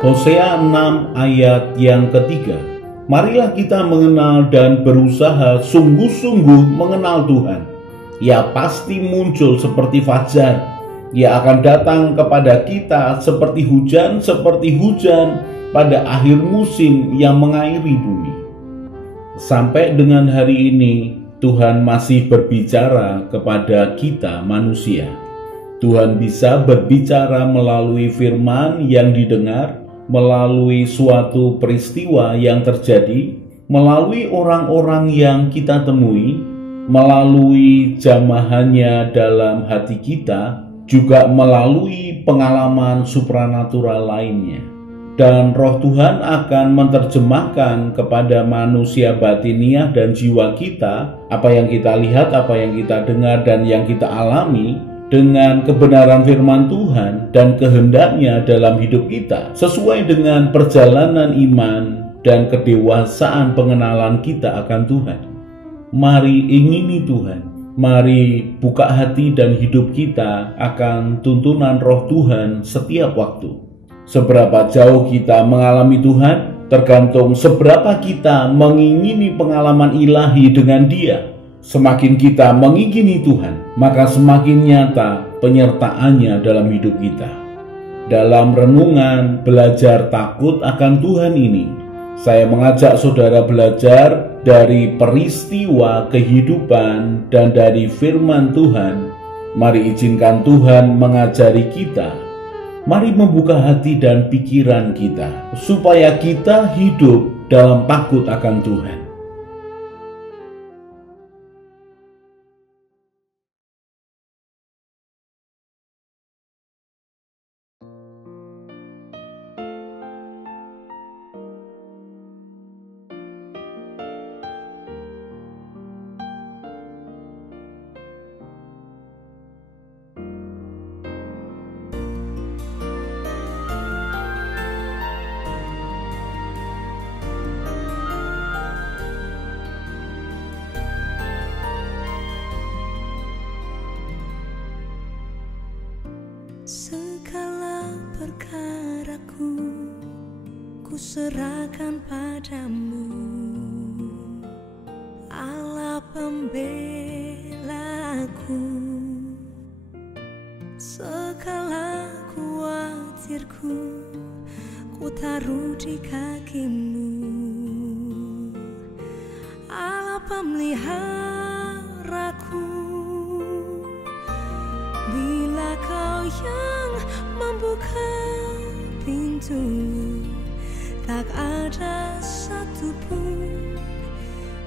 Hosea 6 ayat yang ketiga. Marilah kita mengenal dan berusaha sungguh-sungguh mengenal Tuhan. Ia pasti muncul seperti fajar. Ia akan datang kepada kita seperti hujan pada akhir musim yang mengairi bumi. Sampai dengan hari ini, Tuhan masih berbicara kepada kita manusia. Tuhan bisa berbicara melalui firman yang didengar, melalui suatu peristiwa yang terjadi, melalui orang-orang yang kita temui, melalui jamahannya dalam hati kita, juga melalui pengalaman supranatural lainnya. Dan Roh Tuhan akan menerjemahkan kepada manusia batiniah dan jiwa kita apa yang kita lihat, apa yang kita dengar, dan yang kita alami dengan kebenaran firman Tuhan dan kehendaknya dalam hidup kita, sesuai dengan perjalanan iman dan kedewasaan pengenalan kita akan Tuhan. Mari ingini Tuhan, mari buka hati dan hidup kita akan tuntunan Roh Tuhan setiap waktu. Seberapa jauh kita mengalami Tuhan tergantung seberapa kita mengingini pengalaman ilahi dengan Dia. Semakin kita mengingini Tuhan, maka semakin nyata penyertaannya dalam hidup kita. Dalam renungan belajar takut akan Tuhan ini, saya mengajak saudara belajar dari peristiwa kehidupan dan dari firman Tuhan. Mari izinkan Tuhan mengajari kita. Mari membuka hati dan pikiran kita, supaya kita hidup dalam takut akan Tuhan. Segala perkaraku ku serahkan padamu, Allah pembelaku. Segala khawatirku ku taruh di kakimu, Allah pemeliharaku. Bila kau yang membuka pintu, tak ada satupun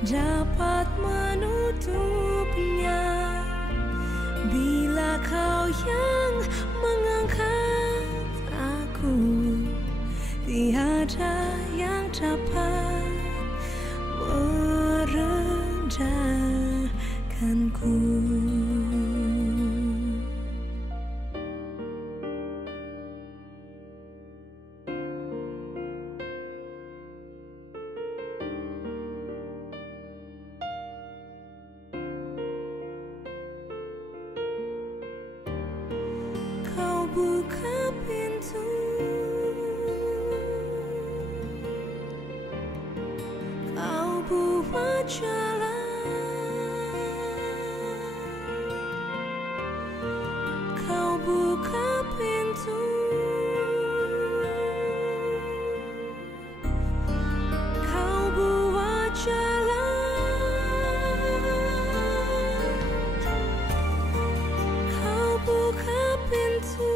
dapat menutupnya. Bila kau yang mengangkat aku, tiada yang dapat merendahkanku. Buka pintu, kau buat jalan, kau buka pintu, kau buat jalan, kau buka pintu.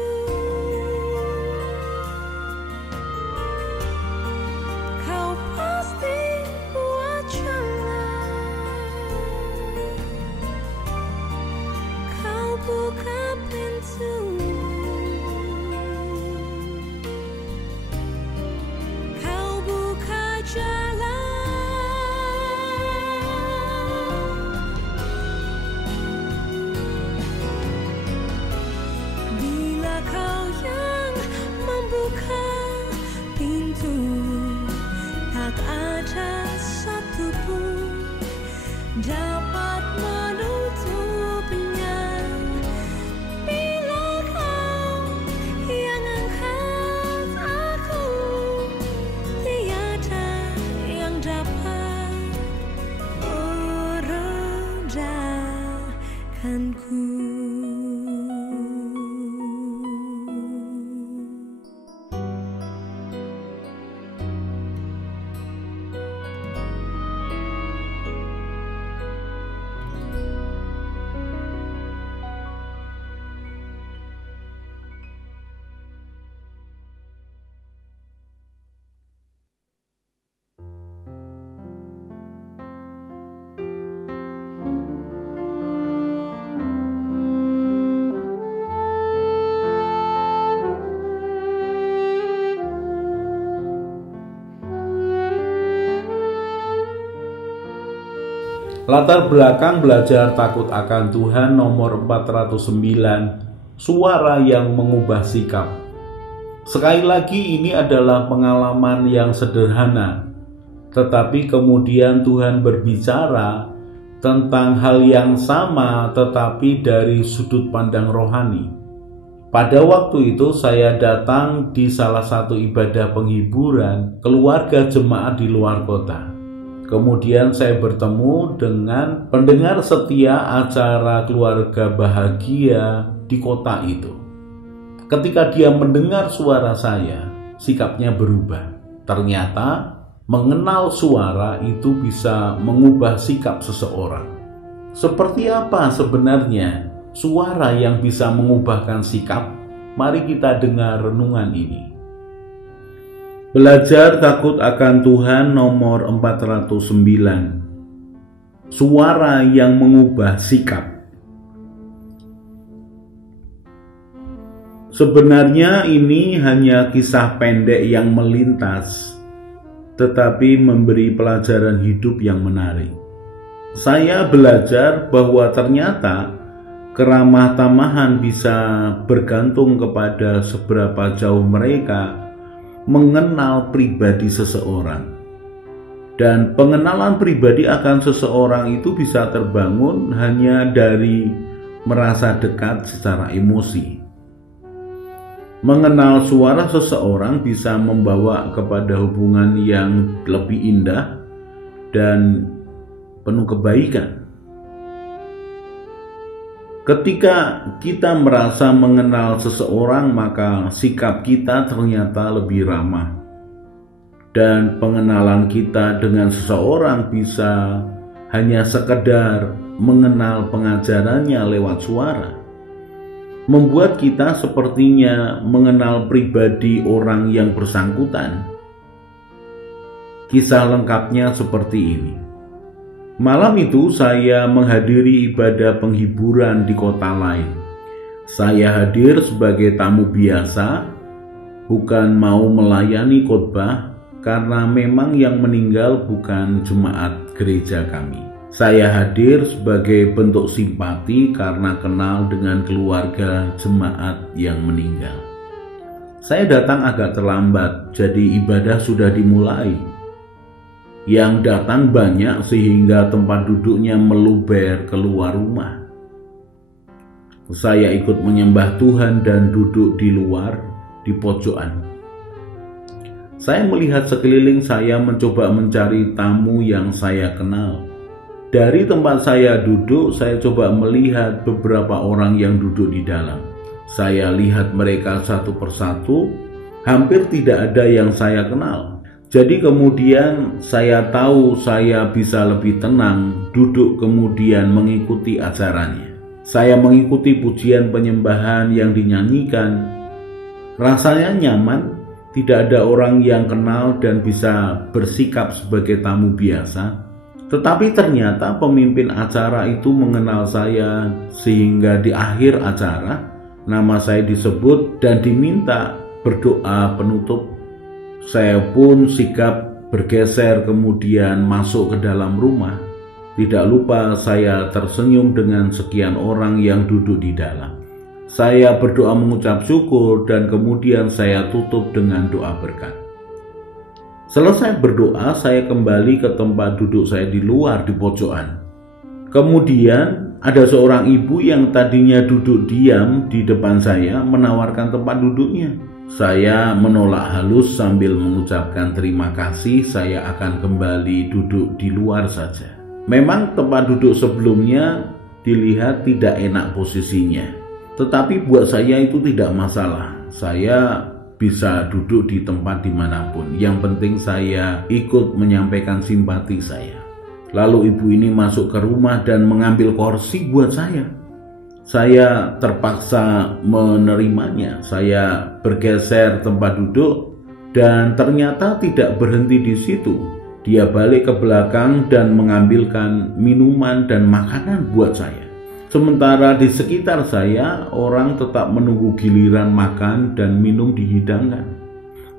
Buka pintu, kau buka jalan. Bila kau yang membuka pintu, tak ada satupun dapat menutupnya. Bila kau yang angkat aku, akanku. Latar belakang belajar takut akan Tuhan nomor 409, suara yang mengubah sikap. Sekali lagi ini adalah pengalaman yang sederhana, tetapi kemudian Tuhan berbicara tentang hal yang sama tetapi dari sudut pandang rohani. Pada waktu itu saya datang di salah satu ibadah penghiburan keluarga jemaat di luar kota. Kemudian saya bertemu dengan pendengar setia acara Keluarga Bahagia di kota itu. Ketika dia mendengar suara saya, sikapnya berubah. Ternyata mengenal suara itu bisa mengubah sikap seseorang. Seperti apa sebenarnya suara yang bisa mengubahkan sikap? Mari kita dengar renungan ini. Belajar takut akan Tuhan nomor 409. Suara yang mengubah sikap. Sebenarnya ini hanya kisah pendek yang melintas, tetapi memberi pelajaran hidup yang menarik. Saya belajar bahwa ternyata keramah tamahan bisa bergantung kepada seberapa jauh mereka mengenal pribadi seseorang. Dan pengenalan pribadi akan seseorang itu bisa terbangun hanya dari merasa dekat secara emosi. Mengenal suara seseorang bisa membawa kepada hubungan yang lebih indah dan penuh kebaikan. Ketika kita merasa mengenal seseorang, maka sikap kita ternyata lebih ramah. Dan pengenalan kita dengan seseorang bisa hanya sekedar mengenal pengajarannya lewat suara. Membuat kita sepertinya mengenal pribadi orang yang bersangkutan. Kisah lengkapnya seperti ini. Malam itu saya menghadiri ibadah penghiburan di kota lain. Saya hadir sebagai tamu biasa, bukan mau melayani khotbah, karena memang yang meninggal bukan jemaat gereja kami. Saya hadir sebagai bentuk simpati karena kenal dengan keluarga jemaat yang meninggal. Saya datang agak terlambat, jadi ibadah sudah dimulai. Yang datang banyak sehingga tempat duduknya meluber keluar rumah. Saya ikut menyembah Tuhan dan duduk di luar, di pojokan. Saya melihat sekeliling saya mencoba mencari tamu yang saya kenal. Dari tempat saya duduk, saya coba melihat beberapa orang yang duduk di dalam. Saya lihat mereka satu persatu, hampir tidak ada yang saya kenal. Jadi kemudian saya tahu saya bisa lebih tenang duduk kemudian mengikuti acaranya. Saya mengikuti pujian penyembahan yang dinyanyikan. Rasanya nyaman, tidak ada orang yang kenal dan bisa bersikap sebagai tamu biasa. Tetapi ternyata pemimpin acara itu mengenal saya sehingga di akhir acara nama saya disebut dan diminta berdoa penutup. Saya pun sigap bergeser kemudian masuk ke dalam rumah. Tidak lupa saya tersenyum dengan sekian orang yang duduk di dalam. Saya berdoa mengucap syukur dan kemudian saya tutup dengan doa berkat. Selesai berdoa, saya kembali ke tempat duduk saya di luar di pojokan. Kemudian ada seorang ibu yang tadinya duduk diam di depan saya menawarkan tempat duduknya. Saya menolak halus sambil mengucapkan terima kasih, saya akan kembali duduk di luar saja. Memang tempat duduk sebelumnya dilihat tidak enak posisinya. Tetapi buat saya itu tidak masalah. Saya bisa duduk di tempat dimanapun. Yang penting saya ikut menyampaikan simpati saya. Lalu ibu ini masuk ke rumah dan mengambil kursi buat saya. Saya terpaksa menerimanya. Saya bergeser tempat duduk dan ternyata tidak berhenti di situ. Dia balik ke belakang dan mengambilkan minuman dan makanan buat saya. Sementara di sekitar saya, orang tetap menunggu giliran makan dan minum dihidangkan.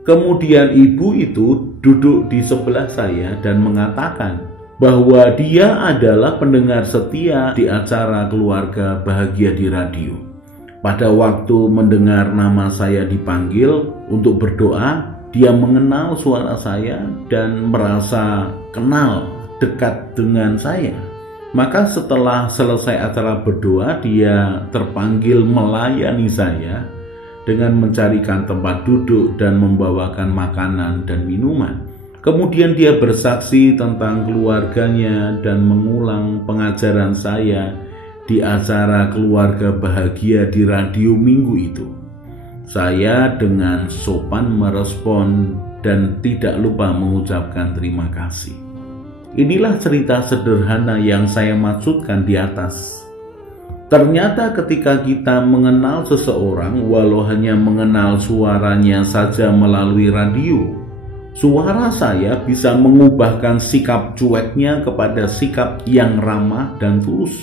Kemudian ibu itu duduk di sebelah saya dan mengatakan bahwa dia adalah pendengar setia di acara Keluarga Bahagia di radio. Pada waktu mendengar nama saya dipanggil untuk berdoa, dia mengenal suara saya dan merasa kenal dekat dengan saya. Maka setelah selesai acara berdoa, dia terpanggil melayani saya dengan mencarikan tempat duduk dan membawakan makanan dan minuman. Kemudian dia bersaksi tentang keluarganya dan mengulang pengajaran saya di acara Keluarga Bahagia di radio minggu itu. Saya dengan sopan merespon dan tidak lupa mengucapkan terima kasih. Inilah cerita sederhana yang saya maksudkan di atas. Ternyata ketika kita mengenal seseorang, walau hanya mengenal suaranya saja melalui radio, suara saya bisa mengubahkan sikap cueknya kepada sikap yang ramah dan tulus.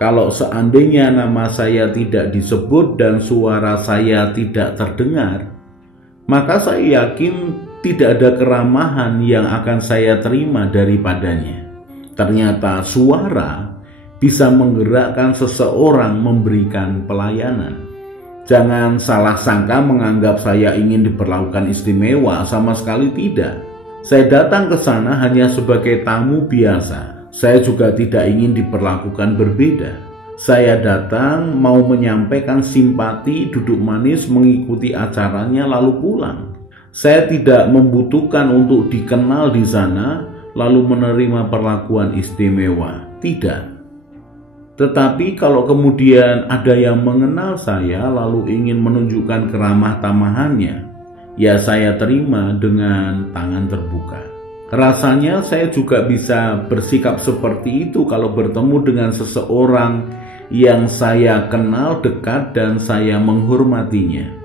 Kalau seandainya nama saya tidak disebut dan suara saya tidak terdengar, maka saya yakin tidak ada keramahan yang akan saya terima daripadanya. Ternyata suara bisa menggerakkan seseorang memberikan pelayanan. Jangan salah sangka menganggap saya ingin diperlakukan istimewa, sama sekali tidak. Saya datang ke sana hanya sebagai tamu biasa. Saya juga tidak ingin diperlakukan berbeda. Saya datang mau menyampaikan simpati, duduk manis, mengikuti acaranya lalu pulang. Saya tidak membutuhkan untuk dikenal di sana lalu menerima perlakuan istimewa. Tidak. Tetapi kalau kemudian ada yang mengenal saya lalu ingin menunjukkan keramah tamahannya, ya saya terima dengan tangan terbuka. Rasanya saya juga bisa bersikap seperti itu kalau bertemu dengan seseorang yang saya kenal dekat dan saya menghormatinya.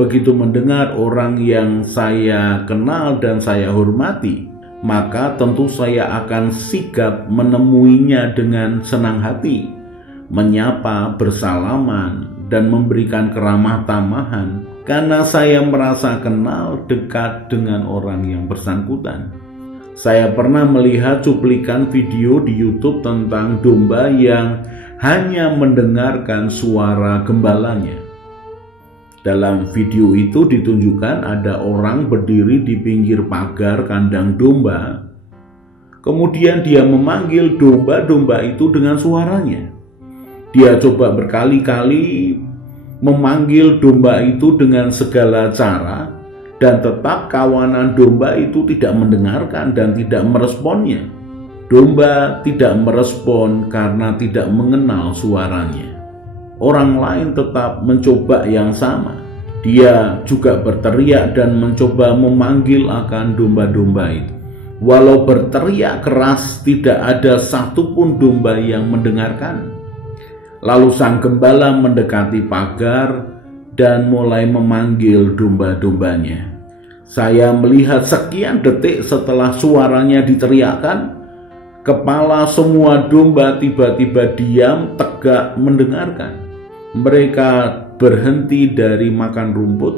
Begitu mendengar orang yang saya kenal dan saya hormati, maka tentu saya akan sigap menemuinya dengan senang hati, menyapa, bersalaman, dan memberikan keramah tamahan karena saya merasa kenal dekat dengan orang yang bersangkutan. Saya pernah melihat cuplikan video di YouTube tentang domba yang hanya mendengarkan suara gembalanya. Dalam video itu ditunjukkan ada orang berdiri di pinggir pagar kandang domba. Kemudian dia memanggil domba-domba itu dengan suaranya. Dia coba berkali-kali memanggil domba itu dengan segala cara, dan tetap kawanan domba itu tidak mendengarkan dan tidak meresponnya. Domba tidak merespon karena tidak mengenal suaranya. Orang lain tetap mencoba yang sama. Dia juga berteriak dan mencoba memanggil akan domba-domba itu. Walau berteriak keras, tidak ada satupun domba yang mendengarkan. Lalu sang gembala mendekati pagar dan mulai memanggil domba-dombanya. Saya melihat sekian detik setelah suaranya diteriakkan, kepala semua domba tiba-tiba diam tegak mendengarkan. Mereka berhenti dari makan rumput,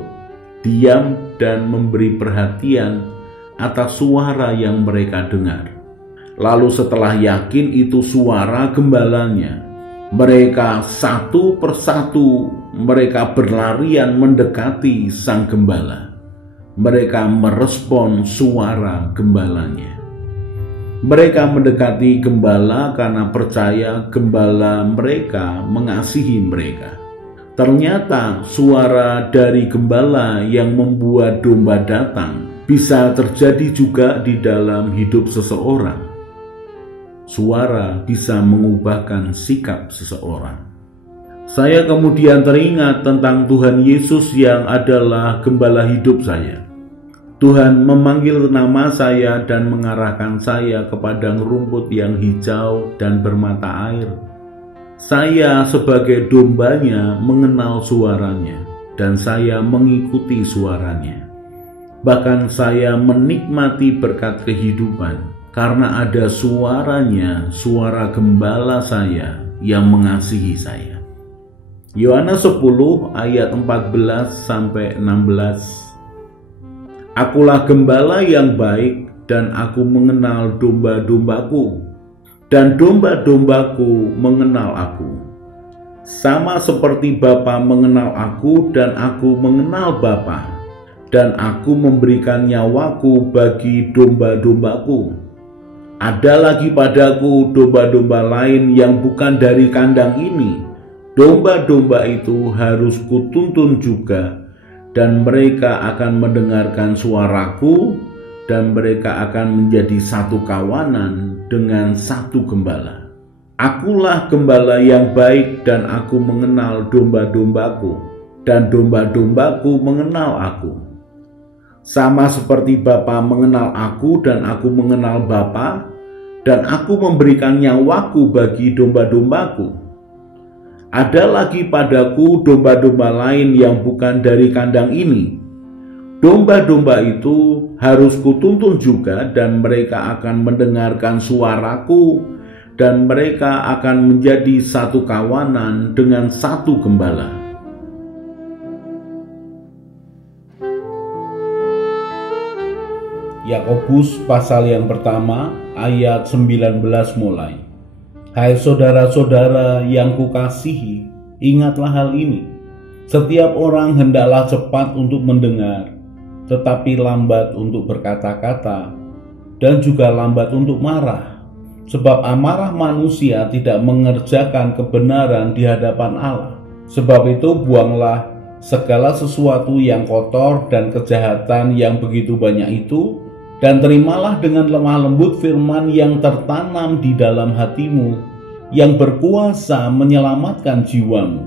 diam dan memberi perhatian atas suara yang mereka dengar. Lalu setelah yakin itu suara gembalanya, mereka satu persatu mereka berlarian mendekati sang gembala. Mereka merespon suara gembalanya. Mereka mendekati gembala karena percaya gembala mereka mengasihi mereka. Ternyata suara dari gembala yang membuat domba datang bisa terjadi juga di dalam hidup seseorang. Suara bisa mengubahkan sikap seseorang. Saya kemudian teringat tentang Tuhan Yesus yang adalah gembala hidup saya. Tuhan memanggil nama saya dan mengarahkan saya ke padang rumput yang hijau dan bermata air. Saya sebagai dombanya mengenal suaranya, dan saya mengikuti suaranya. Bahkan saya menikmati berkat kehidupan, karena ada suaranya, suara gembala saya yang mengasihi saya. Yohanes 10 ayat 14-16. Akulah gembala yang baik, dan aku mengenal domba-dombaku, dan domba-dombaku mengenal aku. Sama seperti Bapa mengenal aku dan aku mengenal Bapa, dan aku memberikan nyawaku bagi domba-dombaku. Ada lagi padaku domba-domba lain yang bukan dari kandang ini. Domba-domba itu harus kutuntun juga, dan mereka akan mendengarkan suaraku, dan mereka akan menjadi satu kawanan dengan satu gembala. Akulah gembala yang baik, dan aku mengenal domba-dombaku, dan domba-dombaku mengenal aku. Sama seperti Bapa mengenal aku dan aku mengenal Bapa, dan aku memberikan nyawaku bagi domba-dombaku. Ada lagi padaku domba-domba lain yang bukan dari kandang ini. Domba-domba itu harus kutuntun juga, dan mereka akan mendengarkan suaraku, dan mereka akan menjadi satu kawanan dengan satu gembala. Yakobus pasal yang pertama ayat 19 mulai. Hai saudara-saudara yang kukasihi, ingatlah hal ini. Setiap orang hendaklah cepat untuk mendengar, tetapi lambat untuk berkata-kata, dan juga lambat untuk marah. Sebab amarah manusia tidak mengerjakan kebenaran di hadapan Allah. Sebab itu buanglah segala sesuatu yang kotor dan kejahatan yang begitu banyak itu, dan terimalah dengan lemah lembut firman yang tertanam di dalam hatimu, yang berkuasa menyelamatkan jiwamu.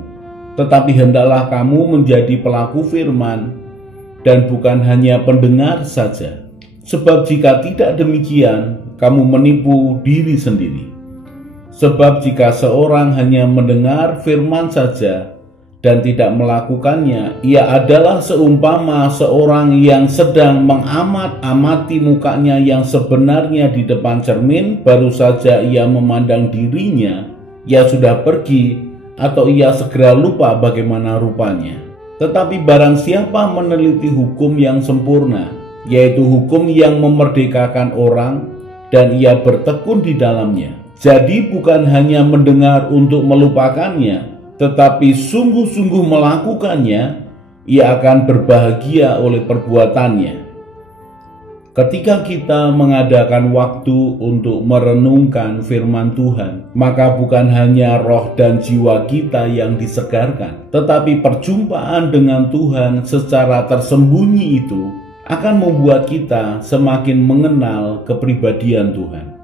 Tetapi hendaklah kamu menjadi pelaku firman, dan bukan hanya pendengar saja. Sebab jika tidak demikian, kamu menipu diri sendiri. Sebab jika seorang hanya mendengar firman saja, dan tidak melakukannya, ia adalah seumpama seorang yang sedang mengamat-amati mukanya yang sebenarnya di depan cermin. Baru saja ia memandang dirinya, ia sudah pergi, atau ia segera lupa bagaimana rupanya. Tetapi barang siapa meneliti hukum yang sempurna, yaitu hukum yang memerdekakan orang, dan ia bertekun di dalamnya, jadi bukan hanya mendengar untuk melupakannya, tetapi sungguh-sungguh melakukannya, ia akan berbahagia oleh perbuatannya. Ketika kita mengadakan waktu untuk merenungkan firman Tuhan, maka bukan hanya roh dan jiwa kita yang disegarkan, tetapi perjumpaan dengan Tuhan secara tersembunyi itu akan membuat kita semakin mengenal kepribadian Tuhan.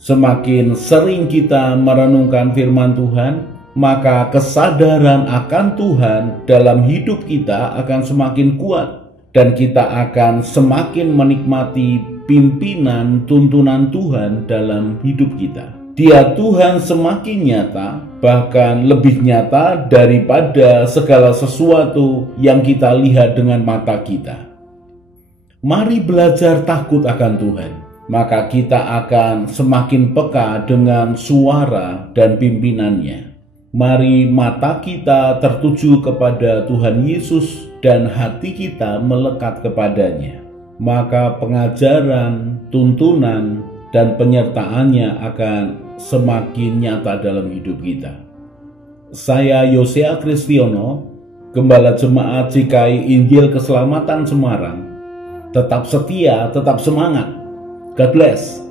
Semakin sering kita merenungkan firman Tuhan, maka kesadaran akan Tuhan dalam hidup kita akan semakin kuat, dan kita akan semakin menikmati pimpinan tuntunan Tuhan dalam hidup kita. Dia Tuhan semakin nyata, bahkan lebih nyata daripada segala sesuatu yang kita lihat dengan mata kita. Mari belajar takut akan Tuhan, maka kita akan semakin peka dengan suara dan pimpinannya. Mari mata kita tertuju kepada Tuhan Yesus dan hati kita melekat kepadanya. Maka pengajaran, tuntunan, dan penyertaannya akan semakin nyata dalam hidup kita. Saya Yosea Kristiono, Gembala Jemaat GKI Injil Keselamatan Semarang. Tetap setia, tetap semangat. God bless.